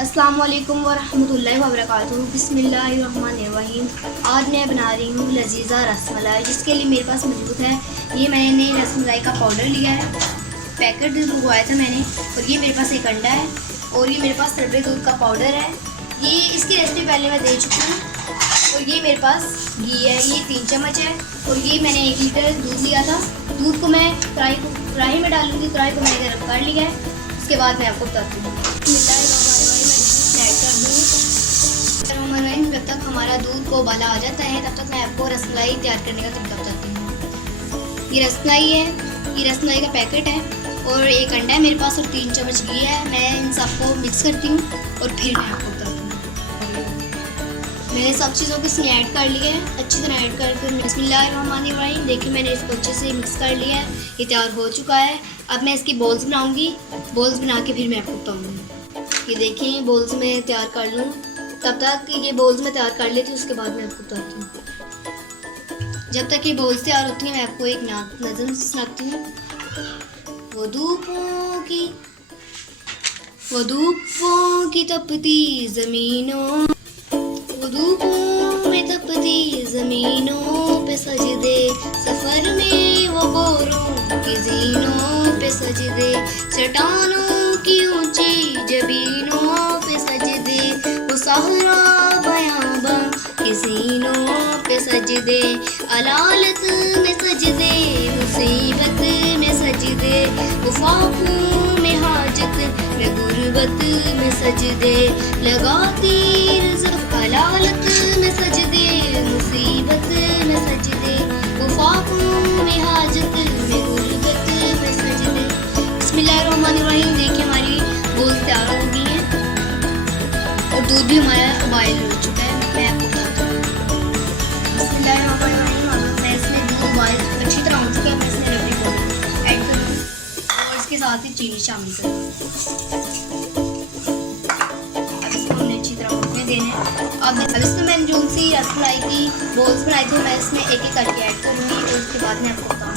अस्सलाम वालेकुम वरहमतुल्लाहि वबरकातुहू। बिस्मिल्लाहिर्रहमानिर्रहीम। आज मैं बना रही हूँ लजीज़ा रसमलाई, जिसके लिए मेरे पास मौजूद है ये मैंने रसमलाई का पाउडर लिया है, पैकेट मंगवाया था मैंने, और ये मेरे पास एक अंडा है, और ये मेरे पास तरबे दूध का पाउडर है। ये इसकी रेसिपी पहले मैं दे चुकी हूँ। और ये मेरे पास घी है, ये 3 चम्मच है, और ये मैंने 1 लीटर दूध लिया था। दूध को मैं कढ़ाई में डालूँगी। कढ़ाई को मैंने गर्म कर लिया है। उसके बाद मैं आपको बताती हूँ। जब तक हमारा दूध को उबाला आ जाता है, तब तक मैं आपको रसमलाई तैयार करने का तरीका बताती हूँ। ये रसमलाई है, ये रसमलाई का पैकेट है, और एक अंडा है मेरे पास, और 3 चम्मच घी है। मैं इन सबको मिक्स करती हूँ और फिर मैं आपको बताती हूँ। मैंने सब चीज़ों को इसमें ऐड कर लिया है, अच्छी तरह ऐड कर बिस्मिल्लाहिर्रहमानिर्रहीम। देखिए मैंने इसको अच्छे से मिक्स कर लिया है, ये तैयार हो चुका है। अब मैं इसकी बॉल्स बनाऊँगी। बॉल्स बना के फिर मैं आपको बताऊँगी। ये देखिए बॉल्स में तैयार कर लूँ। तब तक ये बॉल्स में तैयार कर लेती हूँ, उसके बाद मैं आपको बताती हूँ। जब तक ये बॉल्स तैयार होती हैं, मैं आपको एक नज़म सुनाती हूँ। वो धूपों की तपती ज़मीनों, वो धूपों में तपती ज़मीनों पे सजदे, सफ़र में वो गोरों की ज़ीनों पे सजदे, चट्टानों की ऊंची जबीनों पे सजदे, वो सहरा बयाबा के सीनों पे सजदे, अलालत में सजदे, मुसीबत में सजदे, वफाक़ों में हाजत में गुर्बत में सजदे, लगाती रिज़्क़ अलालत में सजदे, मुसीबत में सजदे, वफाक़ों में हाजत में गुर्बत में सजदे। बिस्मिल्लाहिर्रहमानिर्रहीम। देखिए हमारी बॉल्स तैयार हो गई हैं, और दूध भी हमारा बॉयल हो चुका है। मैं आपको बताती हूँ। बिस्मिल्लाहिर्रहमानिर्रहीम। मैं इसमें दूध बॉयल अच्छी तरह हो चुका है। मैं इसमें रबड़ी पाउडर ऐड करूँगी, और इसके साथ ही चीनी शामिल करूँगी। अब इसको हमने अच्छी तरह उठने देना है। अब इसमें मैंने जो सी रसमलाई की बॉल्स बनाई थी, मैं इसमें एक एक करके ऐड करूँगी, और उसके बाद मैं आपको बताऊँगी।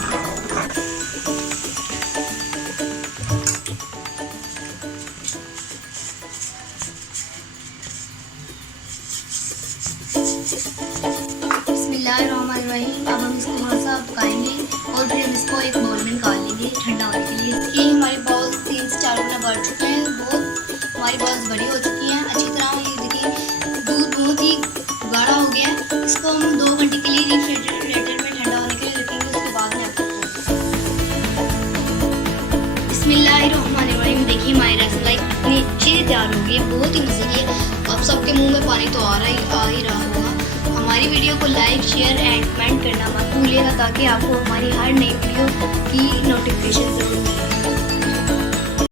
बिस्मिल्लाहिर्रहमानिर्रहीम। अब हम इसको थोड़ा सा पकाएंगे, और फिर हम इसको एक बाउल में निकाल लेंगे ठंडा होने के लिए। ये हमारी बॉल्स 3 से 4 गुना बढ़ चुके हैं, बहुत हमारी बॉल्स बड़ी हो चुकी हैं अच्छी तरह। ये देखिए दूध बहुत ही गाढ़ा हो गया है। इसको हम 2 घंटे के लिए रेफ्रिजरेटर में ठंडा होने के लिए रखेंगे। उसके बाद में आपको बिस्मिल्लाहिर्रहमानिर्रहीम। देखिए हमारी रसमलाई इतनी अच्छी से तैयार हो गई है, बहुत ही मज़े की है। अब सबके मुँह में पानी तो आ ही रहा होगा। हमारी वीडियो को लाइक, शेयर एंड कमेंट करना मत भूलिएगा, ताकि आपको हमारी हर नई वीडियो